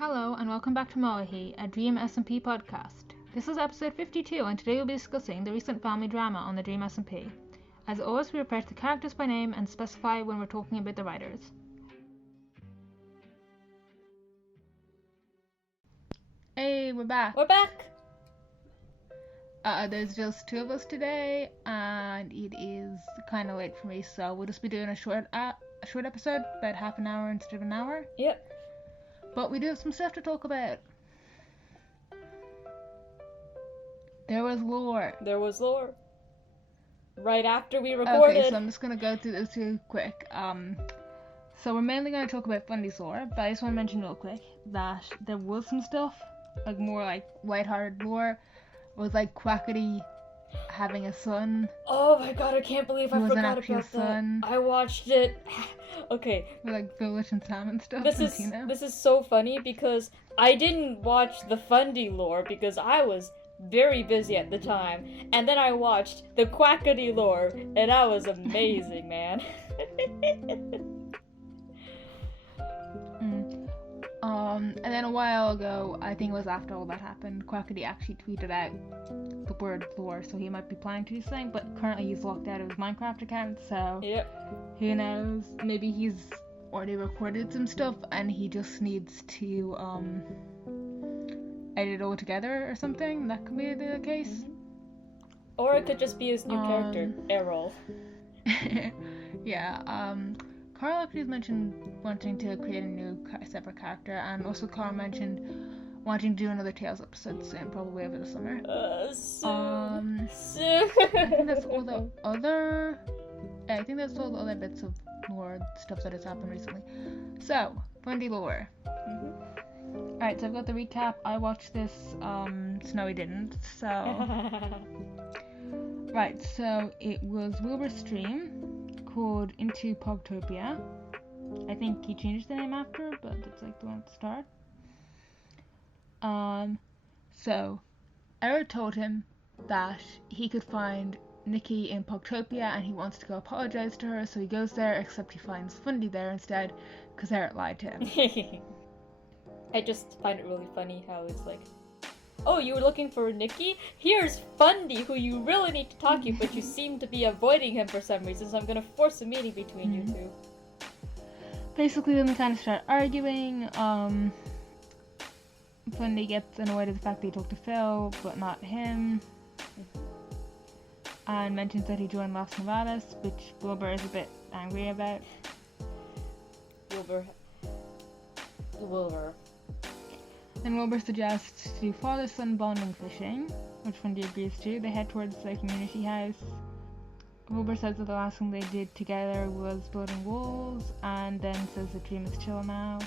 Hello and welcome back to Mellohi, a DSMP podcast. This is episode 52 and today we'll be discussing the recent family drama on the DSMP. As always, we refer to the characters by name and specify when we're talking about the writers. Hey, we're back! We're back! There's just two of us today and it is kind of late for me, so we'll just be doing a short episode, about half an hour instead of an hour. Yep. But we do have some stuff to talk about. There was lore. Right after we recorded. Okay, so I'm just gonna go through this real quick. So we're mainly gonna talk about Fundy's lore, but I just want to mention real quick that there was some stuff, like more like lighthearted lore, with like Quackity having a son. Oh my god, I can't believe I forgot about that. Son. I watched it. Okay. With like Village and Sam and stuff. This is so funny because I didn't watch the Fundy lore because I was very busy at the time, and then I watched the Quackity lore, and that was amazing, man. And then a while ago, I think it was after all that happened, Quackity actually tweeted out the word lore, so he might be planning to do something, but currently he's locked out of his Minecraft account, so who knows, maybe he's already recorded some stuff and he just needs to edit it all together or something. That could be the case. Mm-hmm. Or it could just be his new character, Errol. Yeah, Carl actually mentioned wanting to create a new separate character, and also Carl mentioned wanting to do another Tales episode soon, probably over the summer. Soon. I think that's all the other bits of lore stuff that has happened recently. So, Fundy lore. Mm-hmm. Alright, so I've got the recap. I watched this, Snowy didn't, so... Right, so it was Wilbur's stream called Into Pogtopia. I think he changed the name after, but that's like the one at the start. So Eric told him that he could find Nikki in Pogtopia and he wants to go apologize to her, so he goes there, except he finds Fundy there instead, because Eric lied to him. I just find it really funny how it's like, oh, you were looking for Nikki? Here's Fundy, who you really need to talk to, but you seem to be avoiding him for some reason, so I'm gonna force a meeting between you two. Basically, then they kind of start arguing. Fundy gets annoyed at the fact that he talked to Phil, but not him. And mentions that he joined Las Nevadas, which Wilbur is a bit angry about. Wilbur. Then Wilbur suggests to do father-son bonding fishing, which Fundy agrees to. They head towards the community house. Wilbur says that the last thing they did together was building walls, and then says the dream is chill now.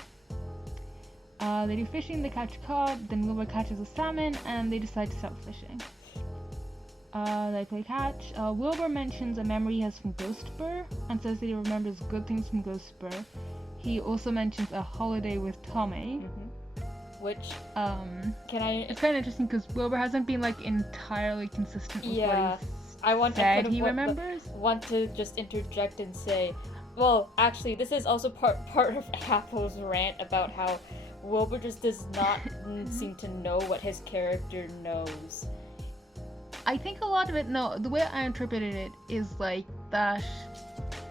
They do fishing, they catch cod, then Wilbur catches a salmon, and they decide to stop fishing. They play catch. Wilbur mentions a memory he has from Ghostbur, and says that he remembers good things from Ghostbur. He also mentions a holiday with Tommy. Which, it's kind of interesting because Wilbur hasn't been like entirely consistent with what he remembers. Want to just interject and say, well, actually, this is also part of Apple's rant about how Wilbur just does not seem to know what his character knows. I think a lot of it, the way I interpreted it is like that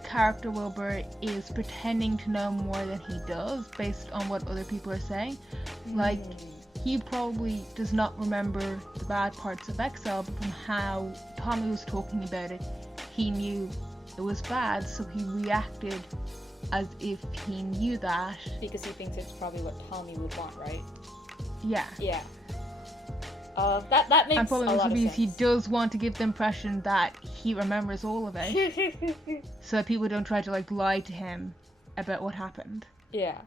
character Wilbur is pretending to know more than he does based on what other people are saying. Like, he probably does not remember the bad parts of Exile, but from how Tommy was talking about it, he knew it was bad, so he reacted as if he knew that. Because he thinks it's probably what Tommy would want, right? Yeah. Yeah. That makes a lot of sense. He does want to give the impression that he remembers all of it, so that people don't try to like lie to him about what happened. Yeah.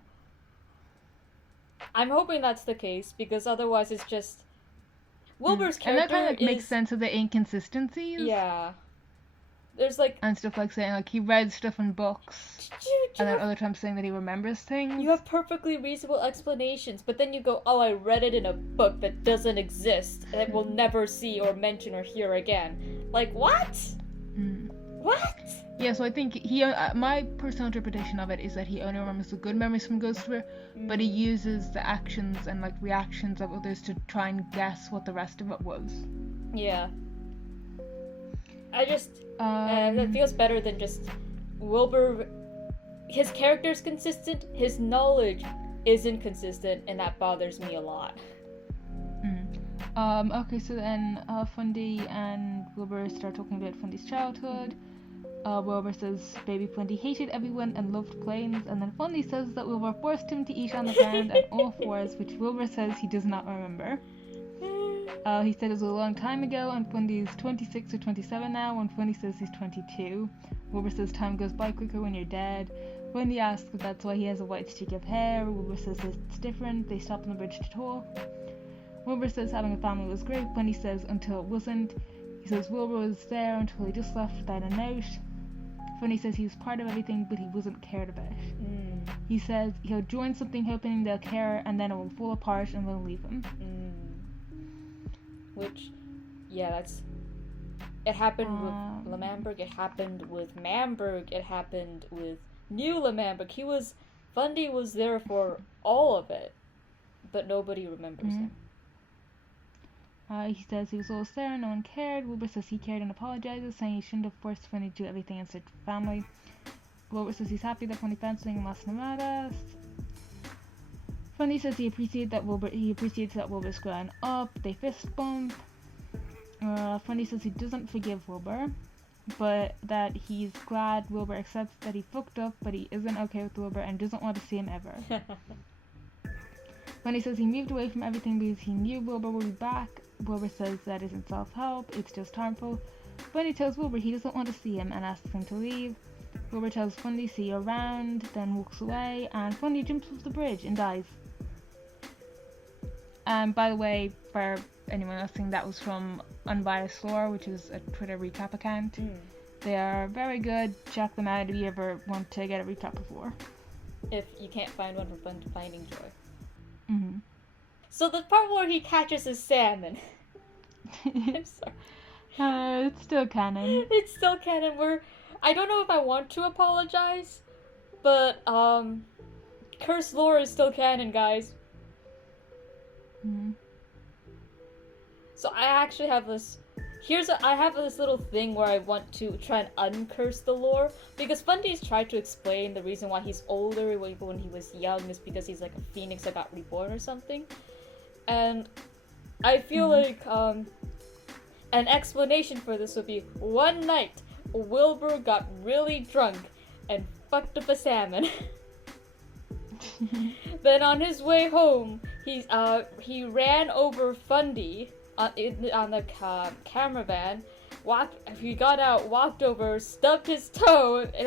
I'm hoping that's the case, because otherwise it's just Wilbur's character. And that kind of makes sense of the inconsistencies. Yeah. There's like and stuff like saying like he read stuff in books, and then other times saying that he remembers things. You have perfectly reasonable explanations, but then you go, oh, I read it in a book that doesn't exist, that we'll never see or mention or hear again. Like, what? What? Yeah, so I think he, my personal interpretation of it is that he only remembers the good memories from Ghost Tour, but he uses the actions and like reactions of others to try and guess what the rest of it was. Yeah. I just, that feels better than just Wilbur. His character's consistent, his knowledge isn't consistent, and that bothers me a lot. Okay, so then Fundy and Wilbur start talking about Fundy's childhood. Wilbur says baby Fundy hated everyone and loved planes, and then Fundy says that Wilbur forced him to eat on the ground on all fours, which Wilbur says he does not remember. He said it was a long time ago, and Fundy's 26 or 27 now, and Fundy says he's 22. Wilbur says time goes by quicker when you're dead. Fundy asks if that's why he has a white streak of hair. Wilbur says it's different. They stop on the bridge to talk. Wilbur says having a family was great. Fundy says until it wasn't. He says Wilbur was there until he just left without a note. Fundy says he was part of everything, but he wasn't cared about. He says he'll join something hoping they'll care, and then it will fall apart and they'll leave him. Which, yeah, that's... It happened with Lemamberg, it happened with Mamberg, it happened with New Lemamberg. Fundy was there for all of it, but nobody remembers him. He says he was always there, no one cared. Wilbur says he cared and apologizes, saying he shouldn't have forced Fundy to do everything in search of family. Wilbur says he's happy that Fundy found something in Las Nevadas. Fundy says he appreciates that Wilbur's growing up. They fist bump. Fundy says he doesn't forgive Wilbur, but that he's glad Wilbur accepts that he fucked up, but he isn't okay with Wilbur and doesn't want to see him ever. Fundy says he moved away from everything because he knew Wilbur would be back. Wilbur says that isn't self-help, it's just harmful. Fundy tells Wilbur he doesn't want to see him and asks him to leave. Wilbur tells Fundy see you around, then walks away, and Fundy jumps off the bridge and dies. By the way, for anyone listening, that was from Unbiased Lore, which is a Twitter recap account. They are very good. Check them out if you ever want to get a recap before. If you can't find one for Finding Joy. So the part where he catches his salmon. I'm sorry. It's still canon. It's still canon. I don't know if I want to apologize, but Cursed Lore is still canon, guys. So I actually have this. I have this little thing where I want to try and uncurse the lore, because Fundy's tried to explain the reason why he's older when he was young is because he's like a phoenix that got reborn or something. And I feel like an explanation for this would be one night Wilbur got really drunk and fucked up a salmon. Then on his way home, he ran over Fundy on the cameravan. He got out, walked over, stubbed his toe, and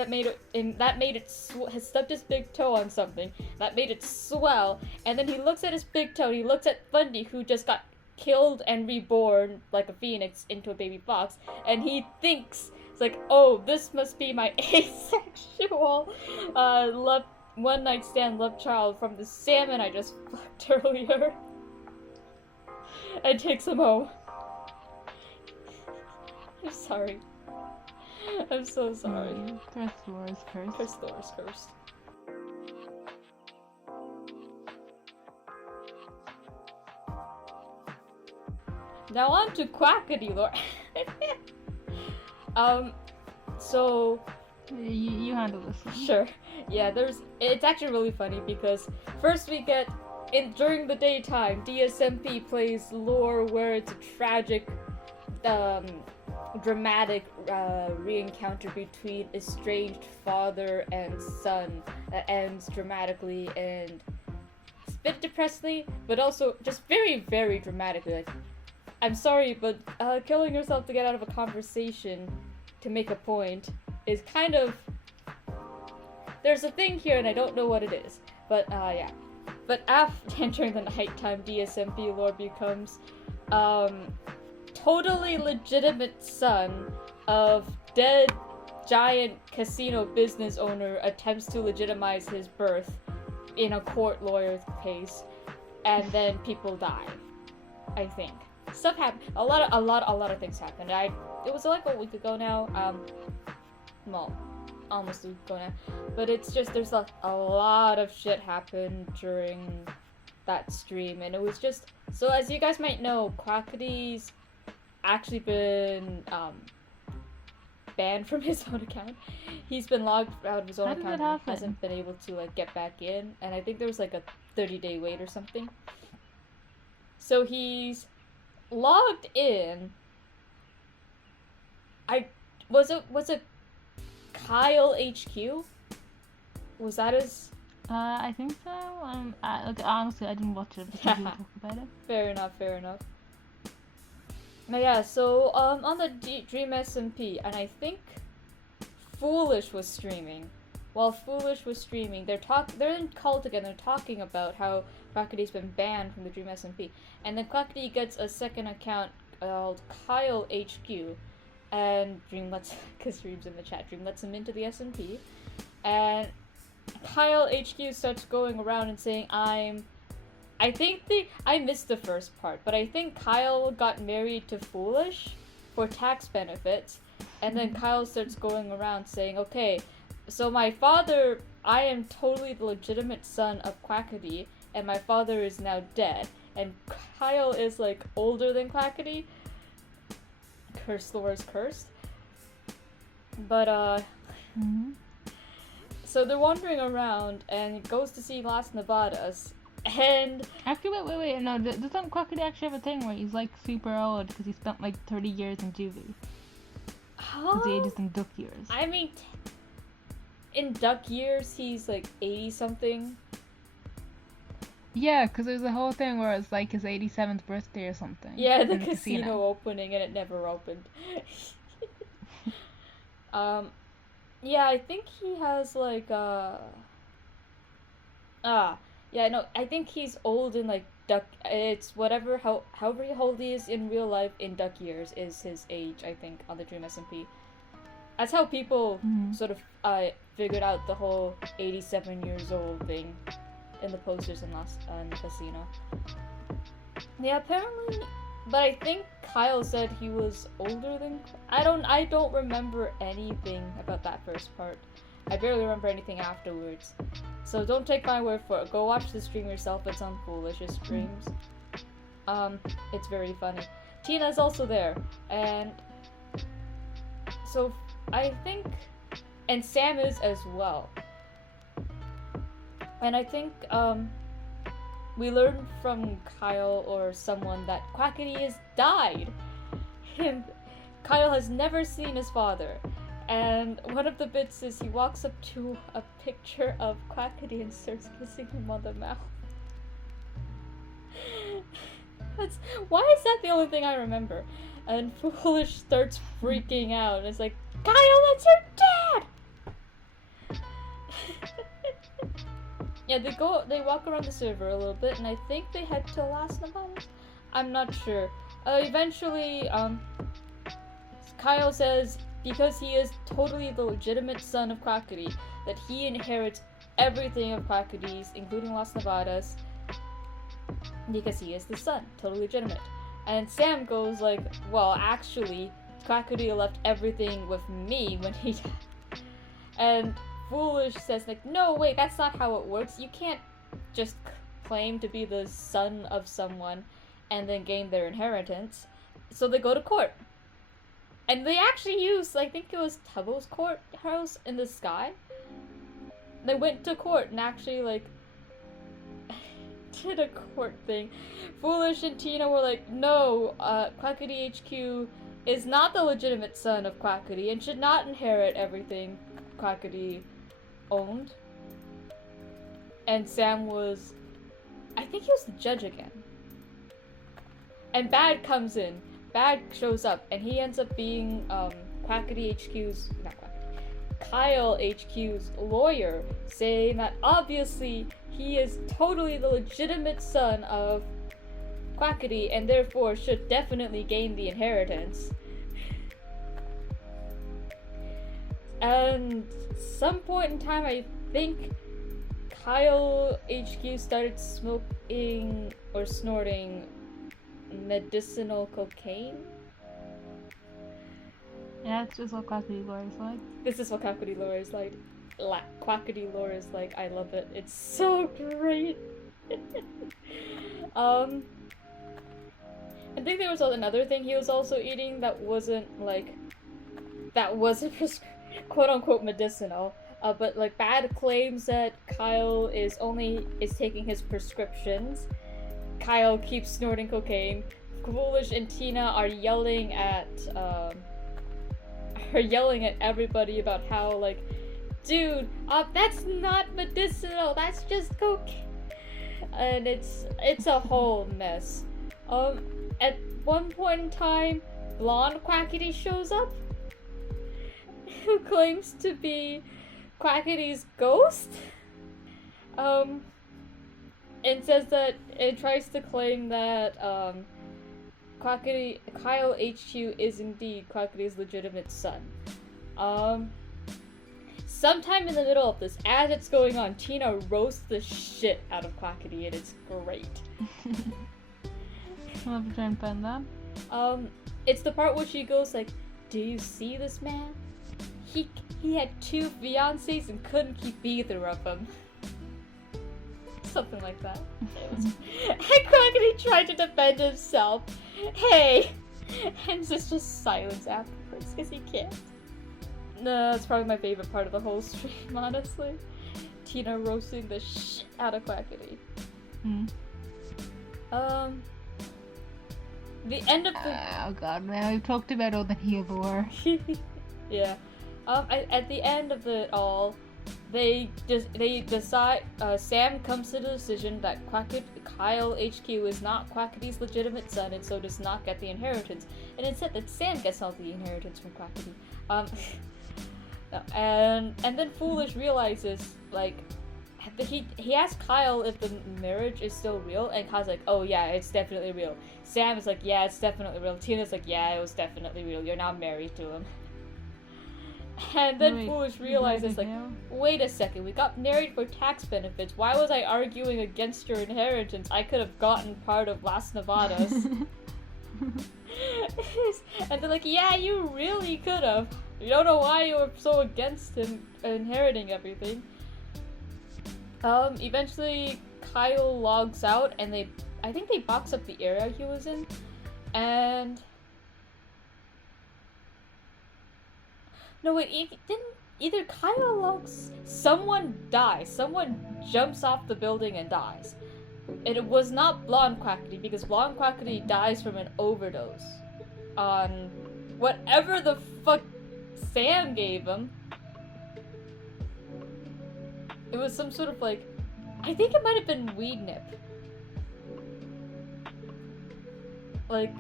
has stubbed his big toe on something that made it swell. And then he looks at his big toe. He looks at Fundy, who just got killed and reborn like a phoenix into a baby fox, and he thinks it's like, oh, this must be my asexual one night stand love child from the salmon I just fucked earlier, and takes him home. I'm sorry. I'm so sorry. Cursed Lore is cursed. Cursed Lore is cursed. Now on to Quackity Lore. So... You handle this one. Sure. Yeah, it's actually really funny because first we get, during the daytime, DSMP plays lore where it's a tragic, dramatic re-encounter between estranged father and son that ends dramatically and it's a bit depressingly, but also just very, very dramatically. Like, I'm sorry, but killing yourself to get out of a conversation to make a point is kind of... There's a thing here and I don't know what it is. But, yeah. But after entering the nighttime, DSMP lore becomes, totally legitimate son of dead giant casino business owner attempts to legitimize his birth in a court lawyer case, and then people die. I think. Stuff happened. A lot of things happened. It was like a week ago now. Well, almost a week ago now. But it's just there's a lot of shit happened during that stream, and it was just so as you guys might know, Quackity's actually been banned from his own account. He's been logged out of his own How did account that and happen? hasn't been able to like get back in, and I think there was like a 30-day wait or something. So he's logged in. Was it Kyle HQ? Was that his? I think so. Honestly, I didn't watch it, but people talk about it. Fair enough. Now yeah, so on the Dream SMP, and I think Foolish was streaming. While Foolish was streaming, they're in call together, they're talking about how Quackity's been banned from the Dream SMP, and then Quackity gets a second account called Kyle HQ, and Dream lets, because Dream's in the chat, Dream lets him into the SMP, and Kyle HQ starts going around and saying, I missed the first part, but I think Kyle got married to Foolish for tax benefits, and then Kyle starts going around saying, okay, so my father, I am totally the legitimate son of Quackity, and my father is now dead, and Kyle is like older than Quackity. Cursed Laura's cursed. But so they're wandering around, and it goes to see Las Nevadas, and Actually, wait, no, doesn't Quackity actually have a thing where he's like super old because he spent like 30 years in juvie? His age is in duck years. I mean, in duck years, he's like 80 something. Yeah, because there's a whole thing where it's like his 87th birthday or something. Yeah, the in casino opening, and it never opened. Yeah, I think he has like yeah, no, I think he's old in like duck. It's whatever, however old he is in real life in duck years is his age. I think on the Dream SMP. That's how people sort of figured out the whole 87 years old thing in the posters in the casino. Yeah, apparently, but I think Kyle said he was older than. I don't remember anything about that first part. I barely remember anything afterwards. So don't take my word for it. Go watch the stream yourself. It's on Foolish's streams. It's very funny. Tina's also there, and so I think, and Sam is as well. And I think we learned from Kyle or someone that Quackity has died. Kyle has never seen his father. And one of the bits is he walks up to a picture of Quackity and starts kissing him on the mouth. Why is that the only thing I remember? And Foolish starts freaking out and it's like, Kyle, that's your dad! Yeah, they walk around the server a little bit, and I think they head to Las Nevadas. I'm not sure. Eventually, Kyle says because he is totally the legitimate son of Quackity, that he inherits everything of Quackity's, including Las Nevadas, because he is the son, totally legitimate. And Sam goes like, well, actually, Quackity left everything with me when he died. And Foolish says like, no, wait, that's not how it works. You can't just claim to be the son of someone and then gain their inheritance. So they go to court. And they actually used, I think it was Tubbo's courthouse in the sky. They went to court and actually like did a court thing. Foolish and Tina were like, no, Quackity HQ is not the legitimate son of Quackity and should not inherit everything Quackity owned. And Sam was, I think he was the judge again. And Bad comes in. Bad shows up, and he ends up being Quackity HQ's, not Quackity, Kyle HQ's lawyer, saying that obviously he is totally the legitimate son of Quackity and therefore should definitely gain the inheritance. And some point in time, I think Kyle HQ started smoking or snorting medicinal cocaine. Yeah, it's just what quackity lore is like. This is what quackity lore is like. Quackity lore is like, I love it. It's so great. I think there was another thing he was also eating that wasn't quote unquote medicinal. But like Bad claims that Kyle is taking his prescriptions. Kyle keeps snorting cocaine. Foolish and Tina are yelling at everybody about how like, dude, that's not medicinal. That's just cocaine. And it's a whole mess. At one point in time, blonde Quackity shows up, who claims to be Quackity's ghost. And says that it tries to claim that Kyle HQ is indeed Quackity's legitimate son. Sometime in the middle of this, as it's going on, Tina roasts the shit out of Quackity, and it's great. I'll have to try and find that. It's the part where she goes like, "Do you see this man? He had 2 fiancés and couldn't keep either of them." Something like that. And Quackity tried to defend himself. Hey! And just silence afterwards, because he can't. No, that's probably my favorite part of the whole stream, honestly. Tina roasting the shit out of Quackity. The end of the... Oh god, man, we've talked about all the heel lore. Yeah. At the end of it all, they decide, Sam comes to the decision that Kyle HQ is not Quackity's legitimate son and so does not get the inheritance. And instead that Sam gets all the inheritance from Quackity. And then Foolish realizes, like, he asked Kyle if the marriage is still real, and Kyle's like, oh yeah, it's definitely real. Sam is like, yeah, it's definitely real. Tina's like, yeah, it was definitely real. You're not married to him. And then Foolish realizes, like, wait a second, we got married for tax benefits. Why was I arguing against your inheritance? I could have gotten part of Las Nevadas. And they're like, yeah, you really could have. You don't know why you were so against him inheriting everything. Eventually Kyle logs out and I think they box up the area he was in, and no wait, either Kyle logs, someone dies, someone jumps off the building and dies. It was not Blonde Quackity, because Blonde Quackity dies from an overdose on whatever the fuck Sam gave him. It was some sort of like, I think it might have been weed nip. Like,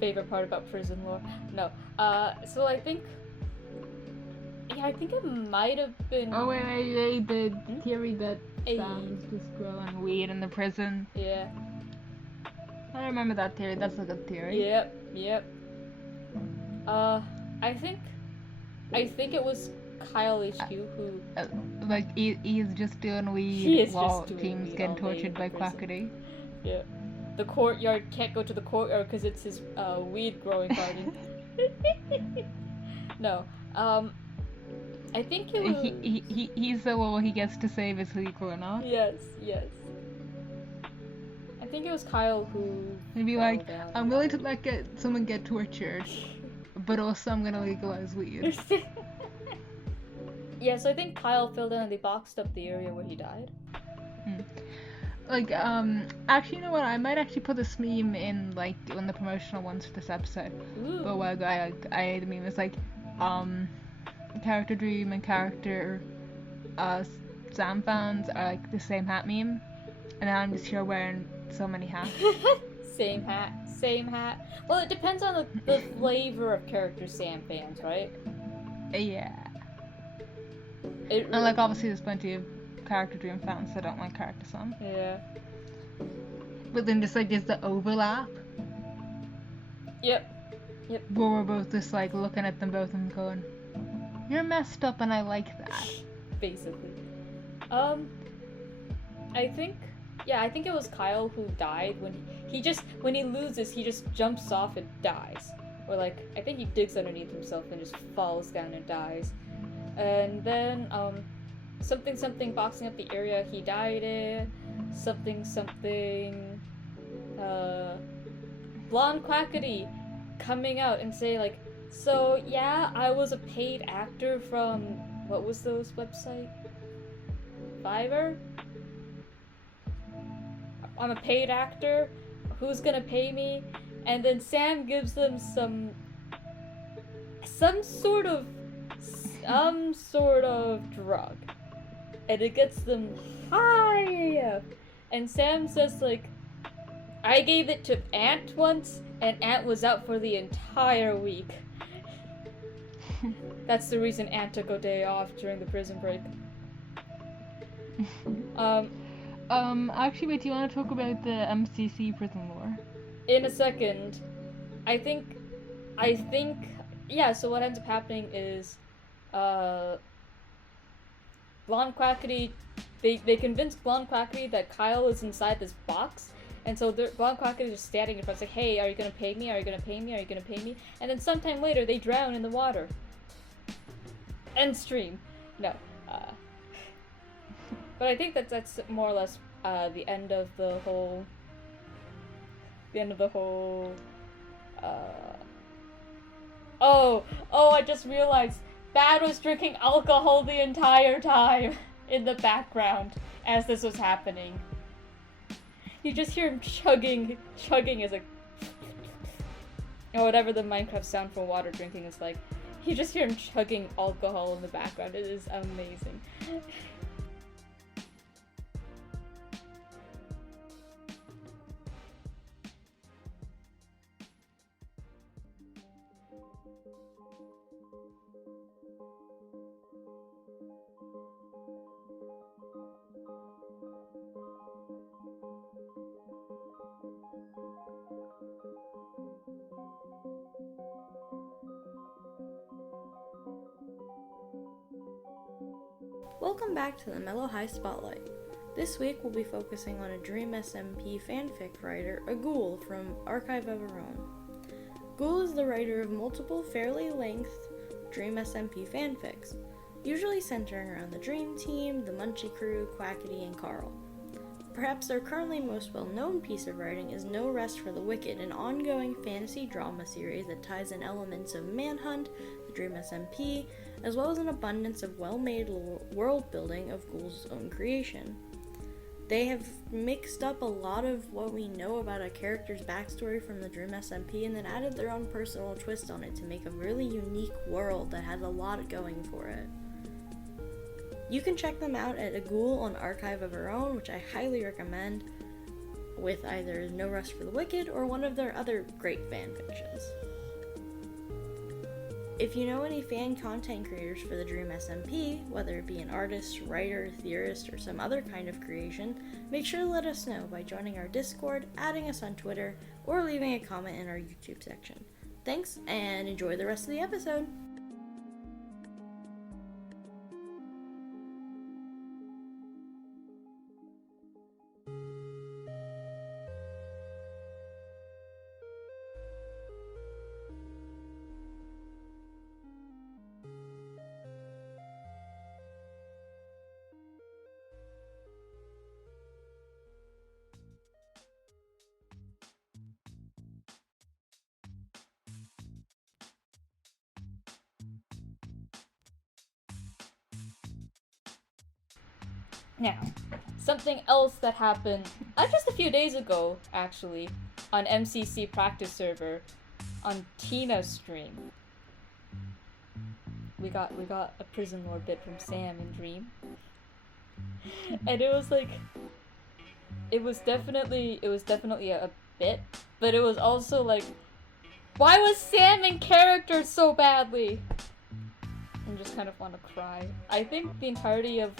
favorite part about prison lore. No. So I think it might have been. Oh wait, the theory that Sam's just growing weed in the prison. Yeah. I remember that theory. That's a good theory. Yep. I think it was Kyle HQ who... like, he's just doing weed while Team's getting tortured by Quackity. Yeah. The courtyard, can't go to the courtyard because it's his weed growing garden. No. I think it was... He's the one he gets to save his legal or not. Yes. I think it was Kyle who... He'd be like, I'm willing to let someone get tortured, but also I'm gonna legalize weed. Yeah, so I think Kyle filled in and they boxed up the area where he died. Like, actually, you know what? I might actually put this meme in, like, one of the promotional ones for this episode. Ooh. But what the meme is like, character Dream and character, Sam fans are like the same hat meme, and I'm just here wearing so many hats. Same hat. Well, it depends on the flavor of character Sam fans, right? Yeah. And like, obviously there's plenty of character Dream fans that don't like character Sam. Yeah. But then just like, there's the overlap. Yep. Where we're both just like looking at them both and going, you're messed up and I like that. Basically. I think it was Kyle who died when when he loses, he just jumps off and dies. Or like, I think he digs underneath himself and just falls down and dies. And then, something boxing up the area he died in. Blonde Quackity coming out and say like, so yeah, I was a paid actor from, what was those website? Fiverr? I'm a paid actor. Who's gonna pay me? And then Sam gives them some sort of drug. And it gets them high. And Sam says like, I gave it to Ant once, and Ant was out for the entire week. That's the reason Ant took a day off during the prison break. Actually, wait, do you want to talk about the MCC prison lore? In a second. I think, yeah, so what ends up happening is, Blonde Quackity, they convince Blonde Quackity that Kyle is inside this box, and so Blonde Quackity is just standing in front, like, hey, are you gonna pay me? Are you gonna pay me? Are you gonna pay me? And then sometime later, they drown in the water. End stream. No. But I think that's more or less the end of the whole. Oh, I just realized Bad was drinking alcohol the entire time in the background as this was happening. You just hear him chugging as a, or whatever the Minecraft sound for water drinking is like. You just hear him chugging alcohol in the background. It is amazing. Welcome back to the Mellohi Spotlight. This week we'll be focusing on a Dream SMP fanfic writer, Agul from Archive of Our Own. Agul is the writer of multiple fairly length Dream SMP fanfics, usually centering around the Dream Team, the Munchie Crew, Quackity, and Carl. Perhaps their currently most well-known piece of writing is No Rest for the Wicked, an ongoing fantasy drama series that ties in elements of Manhunt, the Dream SMP, as well as an abundance of well-made world building of Ghoul's own creation. They have mixed up a lot of what we know about a character's backstory from the Dream SMP and then added their own personal twist on it to make a really unique world that has a lot going for it. You can check them out at Agul on Archive of Our Own, which I highly recommend, with either No Rest for the Wicked or one of their other great fanfictions. If you know any fan content creators for the Dream SMP, whether it be an artist, writer, theorist, or some other kind of creation, make sure to let us know by joining our Discord, adding us on Twitter, or leaving a comment in our YouTube section. Thanks, and enjoy the rest of the episode! Now, something else that happened just a few days ago, actually, on MCC practice server, on Tina's stream. We got a prison lore bit from Sam in Dream, and it was like, it was definitely a bit, but it was also like, why was Sam in character so badly? I just kind of want to cry. I think the entirety of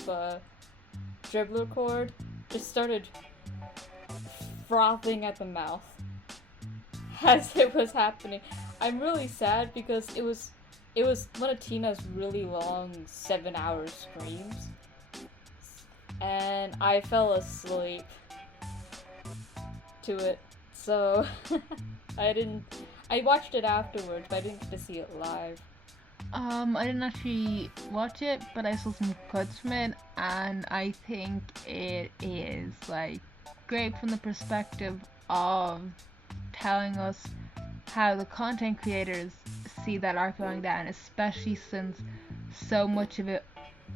Dribbler Cord just started frothing at the mouth as it was happening. I'm really sad because it was one of Tina's really long 7-hour streams, and I fell asleep to it So I watched it afterwards, but I didn't get to see it live. I didn't actually watch it, but I saw some cuts from it, and I think it is like great from the perspective of telling us how the content creators see that arc going down, especially since so much of it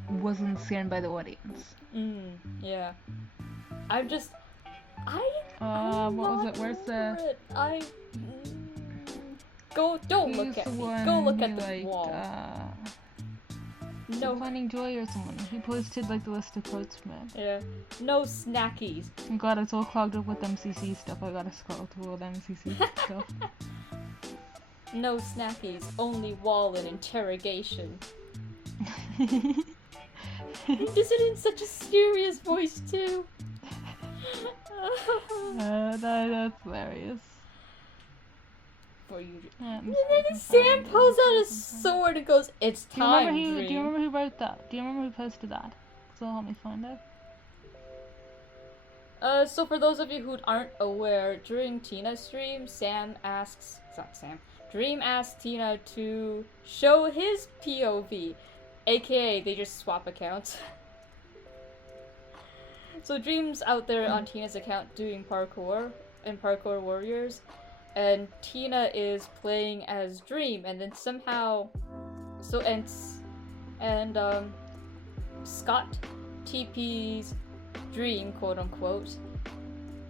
wasn't seen by the audience. Yeah. I'm just I What was it? Where's the? Don't Who's look at the me. one Go look who at the liked, wall. No. Finding Joy or someone. He posted like the list of quotes from it. Yeah. No snackies. Oh god, it's all clogged up with MCC stuff. I gotta scroll through all the MCC stuff. No snackies. Only wall and interrogation. He does it in such a serious voice too. That's hilarious. For you. And then Sam pulls out a sword and goes, "It's time, do you Dream." remember who wrote that? Do you remember who posted that? So help me find out. So for those of you who aren't aware, during Tina's stream, Dream asks Tina to show his POV, aka they just swap accounts. So Dream's out there on Tina's account doing parkour in Parkour Warriors, and Tina is playing as Dream, and then somehow, Scott TP's Dream, quote unquote,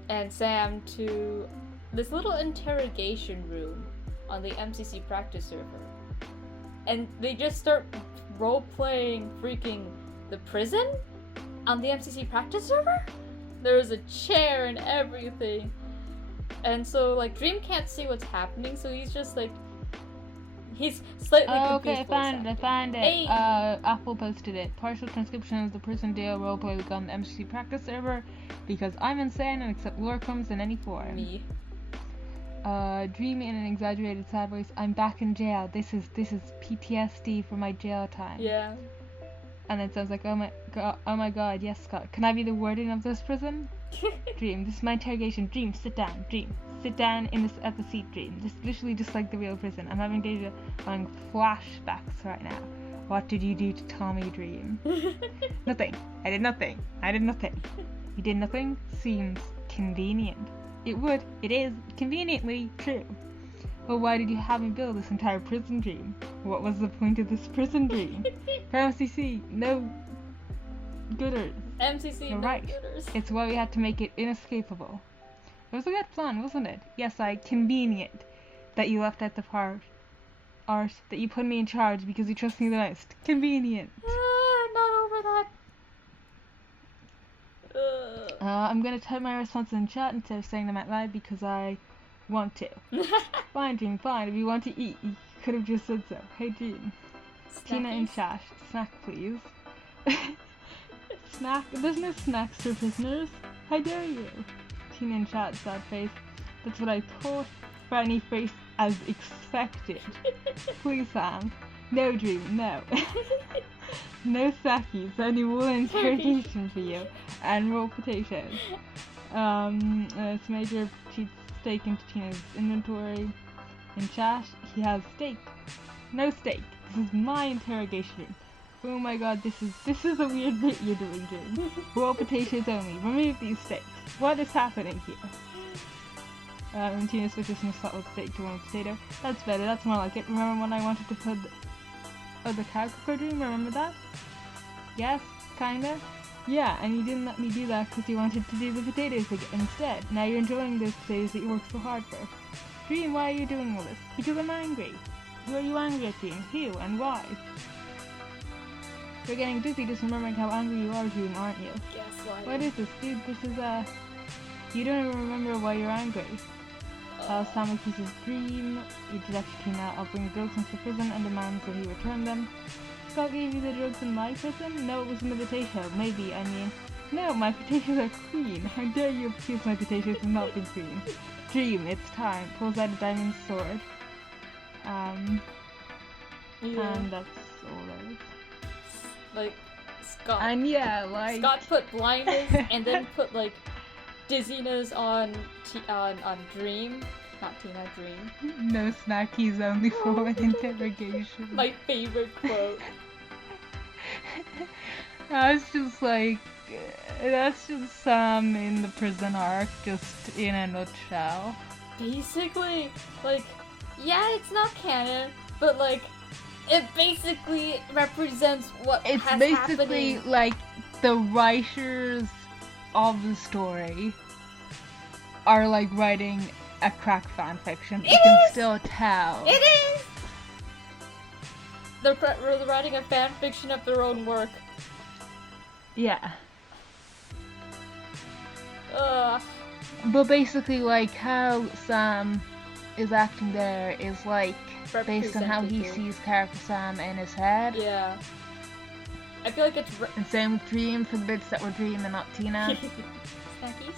and Sam to this little interrogation room on the MCC practice server, and they just start role-playing freaking the prison on the MCC practice server. There's a chair and everything, and so like Dream can't see what's happening, so he's just like he's slightly confused. Okay, I found it. Hey. Apple posted it. Partial transcription of the prison deal roleplay week on the MCC practice server because I'm insane and accept lore crumbs in any form. Me. Dream in an exaggerated sad voice. I'm back in jail. This is PTSD for my jail time. Yeah. And it sounds like, oh my god, yes, Scott. Can I be the warden of this prison? Dream, this is my interrogation. Dream, sit down. Dream, sit down at the seat. Dream. This is literally just like the real prison. I'm having flashbacks right now. What did you do to Tommy, Dream? Nothing. I did nothing. You did nothing? Seems convenient. It is conveniently true. Well, why did you have me build this entire prison, Dream? What was the point of this prison, Dream? For MCC, no gooders. MCC, You're no right. gooders. It's why we had to make it inescapable. It was a good plan, wasn't it? Yes, convenient that you left out the part, Art, that you put me in charge because you trust me the most. Convenient. Not over that. I'm gonna type my responses in chat instead of saying them out loud because I want to. Fine, Dream, fine. If you want to eat, you could have just said so. Hey, Dream. Tina in chat. Snack, please. Snack? There's no snacks for prisoners. How dare you? Tina in chat, sad face. That's what I thought. Brownie face as expected. Please, Sam. No, Dream, no. No snackies, only wool interrogation for you. And raw potatoes. It's major cheats steak into Tina's inventory. In chat, he has steak. No steak. This is my interrogation room. Oh my god, this is a weird bit you're doing, Dream. Raw potatoes only. Remove these steaks. What is happening here? And Tina switches from a salted steak to one potato. That's better, that's more like it. Remember when I wanted to put the cow cooker, Dream? Remember that? Yes, kinda. Yeah, and you didn't let me do that because you wanted to do the potatoes instead. Now you're enjoying those potatoes that you worked so hard for. Dream, why are you doing all this? Because I'm angry. Who are you angry at, Dream? Who and why? You're getting dizzy just remembering how angry you are, Dream, aren't you? Guess what? What is this, dude? This is, you don't even remember why you're angry. Sam accuses Dream. You direct Tina. I'll bring the drugs into the prison and demands that he return them. Scott gave you the drugs in my prison? No, it was in the potato. Maybe, I mean. No, my potatoes are clean. How dare you accuse my potatoes of not being clean? Dream, it's time. Pulls out a diamond sword. And that's all there is. Like, Scott. And yeah, like... Scott put blindness and then put, like, dizziness on Dream, not Tina, Dream. No snackies, only for an interrogation. My favorite quote. That's just like, that's just Sam in the prison arc, just in a nutshell. Basically, like, yeah, it's not canon, but like, it basically represents what It's has basically happening. like the writers of the story are like writing a crack fan fiction. You can still tell. It is. They're writing a fan fiction of their own work. Yeah. Ugh. But basically, like, how Sam is acting there is like based on how he Representative. sees character Sam in his head. Yeah. I feel like it's And same with Dream for the bits that were Dream and not Tina. Snackies.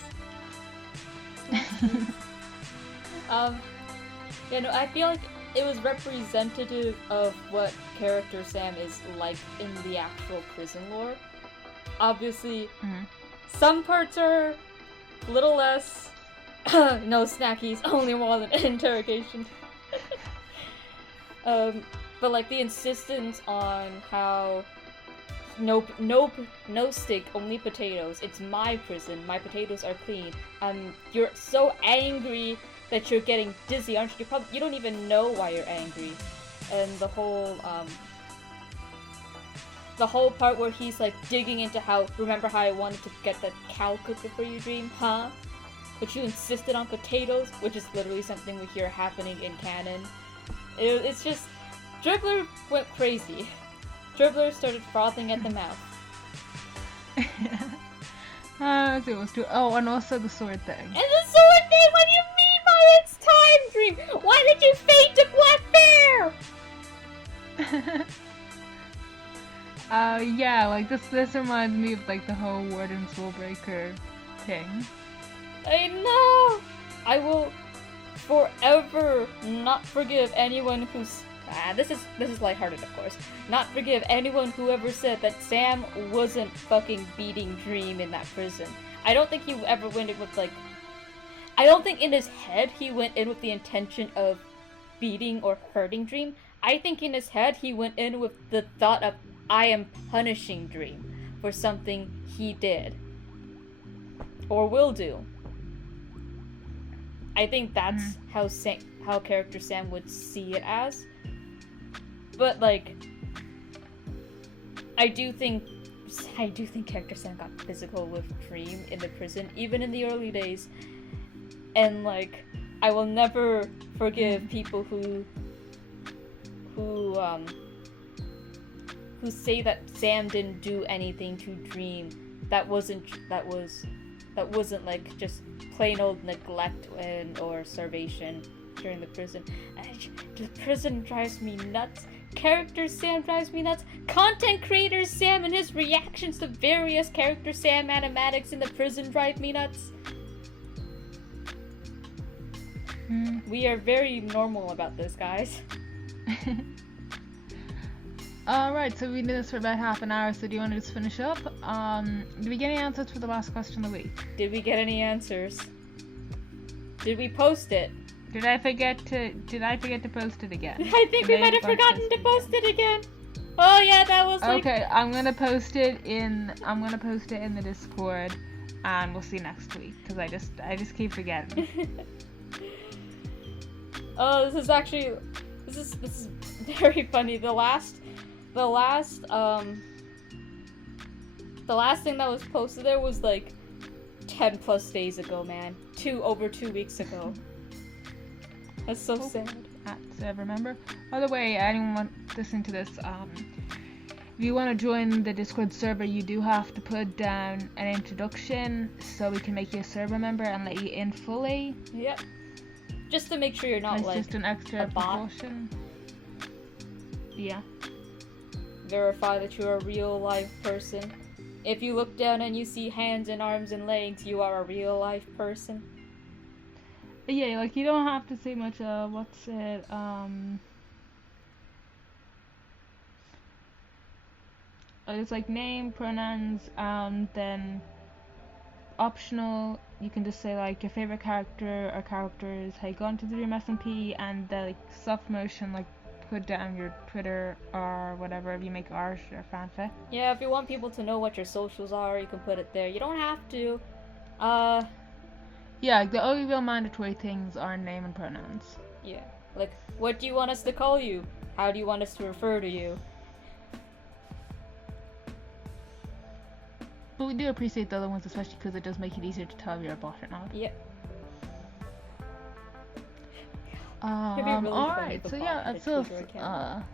Yeah, no, I feel like it was representative of what character Sam is like in the actual prison lore. Obviously, Mhm. some parts are a little less. No snackies, only more than interrogation. But like the insistence on how no steak, only potatoes. It's my prison. My potatoes are clean. You're so angry that you're getting dizzy, aren't you? You don't even know why you're angry. And the whole part where he's like digging into remember how I wanted to get that cow cooked before you Dream, huh? But you insisted on potatoes, which is literally something we hear happening in canon. It's just Dribbler went crazy. Dribbler started frothing at the mouth. It was true. Oh, and also the sword thing. And the sword thing, what do you mean by it's time, Dream? Why did you fade to Black Bear? Yeah, like this reminds me of like the whole Warden's Willbreaker thing. I know! I will forever not forgive anyone who's... this is lighthearted, of course. Not forgive anyone who ever said that Sam wasn't fucking beating Dream in that prison. I don't think he ever went in with, like... I don't think in his head he went in with the intention of beating or hurting Dream. I think in his head he went in with the thought of, I am punishing Dream for something he did. Or will do. I think that's how character Sam would see it as. But like, I do think character Sam got physical with Dream in the prison, even in the early days. And like, I will never forgive people who say that Sam didn't do anything to Dream. That wasn't like just plain old neglect or starvation during the prison. The prison drives me nuts. Character Sam drives me nuts. Content creator Sam and his reactions to various character Sam animatics in the prison drive me nuts. We are very normal about this, guys. Alright, so we did this for about half an hour, so do you want to just finish up? Did we get any answers for the last question of the week? Did we get any answers? Did we post it? Did I forget to post it again? I think we might have forgotten to post it again. Oh yeah, that was like... Okay, I'm gonna post it in the Discord, and we'll see you next week, because I just keep forgetting. Oh, this is very funny. The last thing that was posted there was like 10 plus days ago, man. Over 2 weeks ago. That's so sad. So remember. By the way, anyone listening to this, if you want to join the Discord server, you do have to put down an introduction so we can make you a server member and let you in fully. Yep. Just to make sure you're not it's like just an extra a bot. precaution. Yeah. Verify that you're a real life person. If you look down and you see hands and arms and legs, you are a real life person. Yeah, like you don't have to say much. What's it? It's like name, pronouns, then optional. You can just say like your favorite character or characters, how you got into the Dream SMP, and the like self-promotion, like put down your Twitter or whatever if you make art or fanfic. Yeah, if you want people to know what your socials are, you can put it there. You don't have to. Yeah, the only real mandatory things are name and pronouns. Yeah. Like, what do you want us to call you? How do you want us to refer to you? But we do appreciate the other ones, especially because it does make it easier to tell if you're a bot or not. Yep. It'd be really funny alright, if a so bot yeah, had a that's us. Twitter account.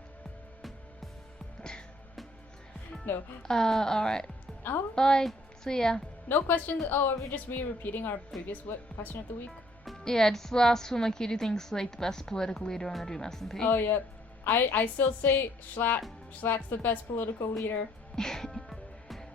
No. Alright. Oh? Bye. See ya. No questions? Oh, are we just repeating our previous question of the week? Yeah, just the last one, like, who do you think's, like, the best political leader on the Dream SMP? Oh, yep. I still say Schlatt. Schlatt's the best political leader.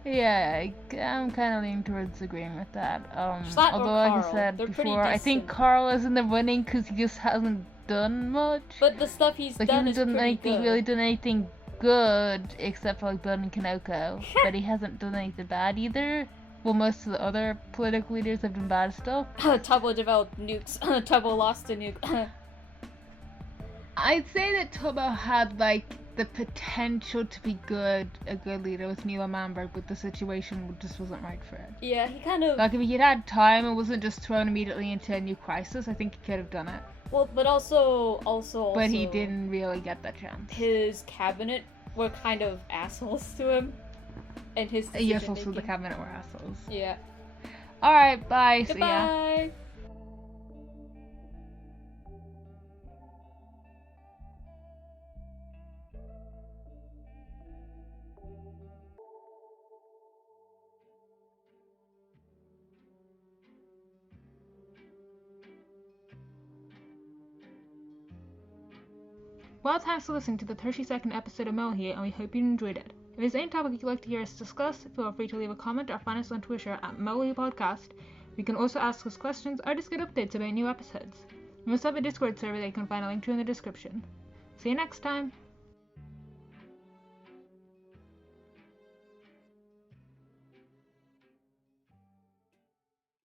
Yeah, I'm kind of leaning towards agreeing with that. Schlatt or Although, like I Carl, said they're pretty before, I think decent. Carl is in the running because he just hasn't done much. But the stuff he's Like, done he is hasn't pretty done anything, good. really done anything good except for, like, building Kanoko. But he hasn't done anything bad either. Well, most of the other political leaders have done bad stuff. Tubbo developed nukes. Tubbo lost a nuke. I'd say that Tubbo had, like, the potential to be a good leader with Milo Manberg, but the situation just wasn't right for it. Yeah, he kind of... Like, if he'd had time and wasn't just thrown immediately into a new crisis, I think he could have done it. Well, but also... But he didn't really get that chance. His cabinet were kind of assholes to him. And his Yes, also the decision-making. cabinet were assholes. Yeah. Alright, bye. See ya. Goodbye! Well, thanks for listening to the 32nd episode of Mellohi, and we hope you enjoyed it. If there's any topic you'd like to hear us discuss, feel free to leave a comment or find us on Twitter at Mellohi Podcast. You can also ask us questions or just get updates about new episodes. We also have a Discord server that you can find a link to in the description. See you next time!